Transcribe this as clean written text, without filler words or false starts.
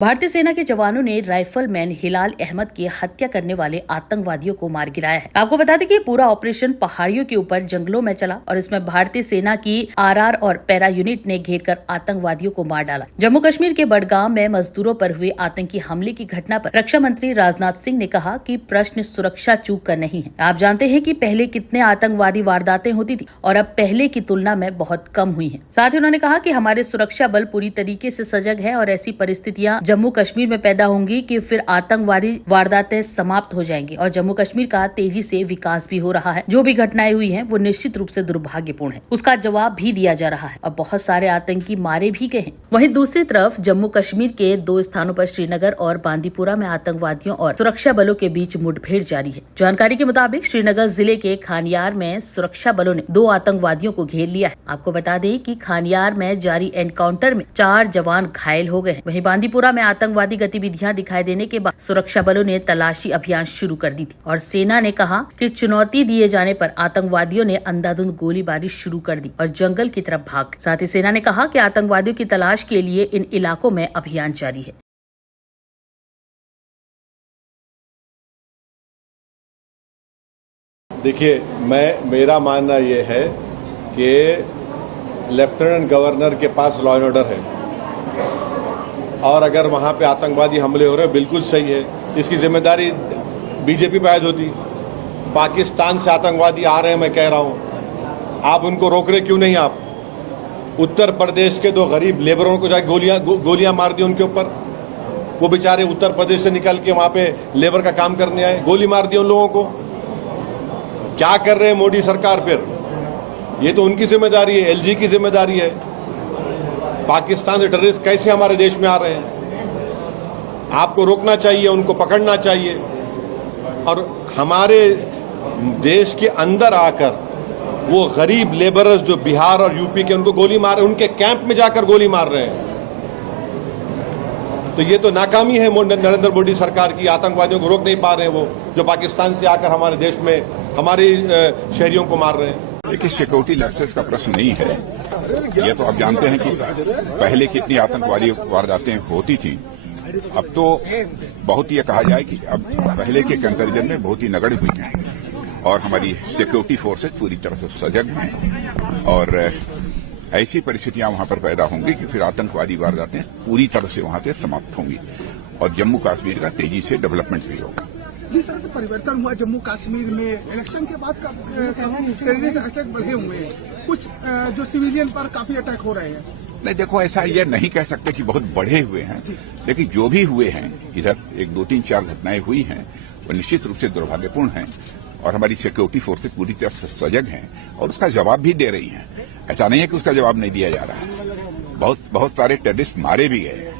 भारतीय सेना के जवानों ने राइफलमैन हिलाल अहमद की हत्या करने वाले आतंकवादियों को मार गिराया है। आपको बता दें कि पूरा ऑपरेशन पहाड़ियों के ऊपर जंगलों में चला और इसमें भारतीय सेना की आरआर और पैरा यूनिट ने घेर कर आतंकवादियों को मार डाला। जम्मू कश्मीर के बडगाम में मजदूरों पर हुए आतंकी हमले की घटना पर रक्षा मंत्री राजनाथ सिंह ने कहा कि प्रश्न सुरक्षा चूक कर नहीं है। आप जानते हैं कि पहले कितने आतंकवादी वारदातें होती थी और अब पहले की तुलना में बहुत कम हुई है। साथ ही उन्होंने कहा कि हमारे सुरक्षा बल पूरी तरीके से सजग है और ऐसी परिस्थितियां जम्मू कश्मीर में पैदा होंगी कि फिर आतंकवादी वारदातें समाप्त हो जाएंगी और जम्मू कश्मीर का तेजी से विकास भी हो रहा है। जो भी घटनाएं हुई हैं वो निश्चित रूप से दुर्भाग्यपूर्ण है, उसका जवाब भी दिया जा रहा है और बहुत सारे आतंकी मारे भी गए हैं। वहीं दूसरी तरफ जम्मू कश्मीर के 2 स्थानों पर श्रीनगर और बांदीपुरा में आतंकवादियों और सुरक्षा बलों के बीच मुठभेड़ जारी है। जानकारी के मुताबिक श्रीनगर जिले के खानियार में सुरक्षा बलों ने 2 आतंकवादियों को घेर लिया है। आपको बता दें कि खानियार में जारी एनकाउंटर में 4 जवान घायल हो गए हैं। वहीं बांदीपुरा में आतंकवादी गतिविधियां दिखाई देने के बाद सुरक्षा बलों ने तलाशी अभियान शुरू कर दी थी और सेना ने कहा कि चुनौती दिए जाने पर आतंकवादियों ने अंधाधुंध गोलीबारी शुरू कर दी और जंगल की तरफ भाग। साथ ही सेना ने कहा कि आतंकवादियों की तलाश के लिए इन इलाकों में अभियान जारी है। देखिए, मेरा मानना ये है कि लेफ्टिनेंट गवर्नर के पास लॉ एंड ऑर्डर है और अगर वहां पे आतंकवादी हमले हो रहे हैं, बिल्कुल सही है, इसकी जिम्मेदारी बीजेपी पे आयद होती। पाकिस्तान से आतंकवादी आ रहे हैं, मैं कह रहा हूं, आप उनको रोक रहे क्यों नहीं? आप उत्तर प्रदेश के 2 गरीब लेबरों को जाके गोलियां मार दी उनके ऊपर। वो बेचारे उत्तर प्रदेश से निकल के वहां पे लेबर का काम करने आए, गोली मार दी उन लोगों को। क्या कर रहे हैं मोदी सरकार? फिर ये तो उनकी जिम्मेदारी है, एलजी की जिम्मेदारी है। पाकिस्तान से टेररिस्ट कैसे हमारे देश में आ रहे हैं? आपको रोकना चाहिए, उनको पकड़ना चाहिए और हमारे देश के अंदर आकर वो गरीब लेबरर्स जो बिहार और यूपी के, उनको गोली मार रहे हैं, उनके कैंप में जाकर गोली मार रहे हैं। तो ये तो नाकामी है नरेंद्र मोदी सरकार की। आतंकवादियों को रोक नहीं पा रहे हैं वो, जो पाकिस्तान से आकर हमारे देश में हमारे शहरियों को मार रहे हैं। देखिए, सिक्योरिटी लैप्सेस का प्रश्न नहीं है। ये तो आप जानते हैं कि पहले कितनी आतंकवादी वारदातें होती थी। अब तो बहुत ये कहा जाए कि अब पहले के कंपैरिजन में बहुत ही नगण्य हुई है और हमारी सिक्योरिटी फोर्सेज पूरी तरह से सजग हैं और ऐसी परिस्थितियां वहां पर पैदा होंगी कि फिर आतंकवादी वारदातें पूरी तरह से वहां से समाप्त होंगी और जम्मू कश्मीर का तेजी से डेवलपमेंट भी होगा। जिस तरह से परिवर्तन हुआ जम्मू कश्मीर में इलेक्शन के बाद टेररिस्ट अटैक बढ़े हुए हैं, कुछ जो सिविलियन पर काफी अटैक हो रहे हैं। नहीं, देखो, ऐसा ये नहीं कह सकते कि बहुत बढ़े हुए हैं, लेकिन जो भी हुए हैं इधर 1, 2, 3, 4 घटनाएं हुई हैं वो निश्चित रूप से दुर्भाग्यपूर्ण हैं और हमारी सिक्योरिटी फोर्सेज पूरी तरह से सजग हैं और उसका जवाब भी दे रही हैं। ऐसा नहीं है कि उसका जवाब नहीं दिया जा रहा है। बहुत सारे टेररिस्ट मारे भी गए।